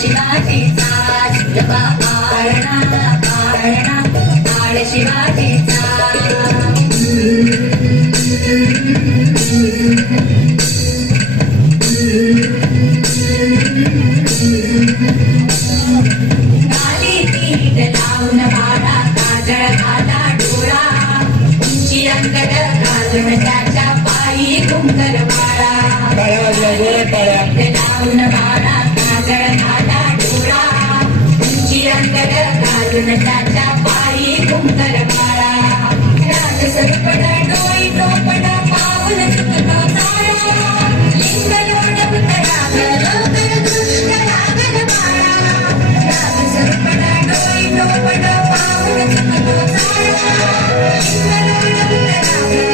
शिवाजीचा जिजबा पाळणा पाळणा बाळ शिवाजीचा गाली तीत लावून बाळा काजळ घाला डोळा उंची अंगड घालून त्याच्या पायी घुंगर बाळा लावून बाळा काजळ घाला डोळा उंची अंगड घालून त्याच्या पायी घुंगर बाळा राज सरपट डोई टोपट पाऊल चुकतो चाळा लिंग लोटवत रागल दृष्ट लागल बाळा राज सरपट डोई टोपट पाऊल चुकतो चाळा लिंग लोटवत रागल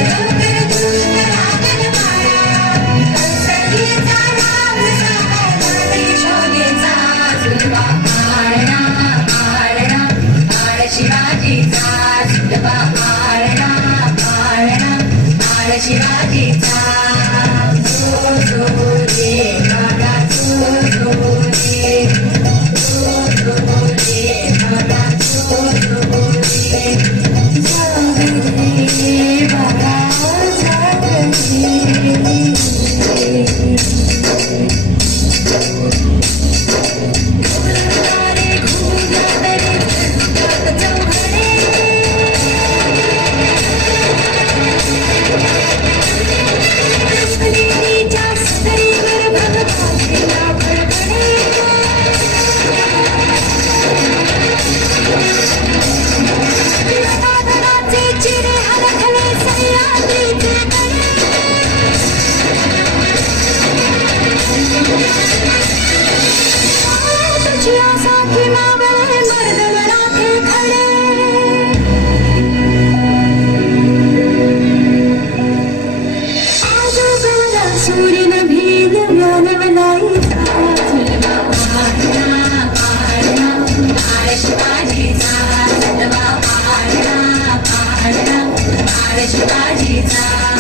दृष्ट लागल बाळा कौसल्येचा राम सावधानी शोधेचा जिजबा पाळणा पाळणा बाळ शिवाजीचा जिजबा पाळणा पाळणा बाळ शिवाजीचा जो जो रे बाळा जो जो रे जो जो रे बाळा जो जो रे जाग रे बाळा जाग रे सूर्य भील ज्ञानवलाईचा जिजबा पाळणा पाळणा बाळ शिवाजीचा जिजबा पाळणा पाळणा बाळ शिवाजीचा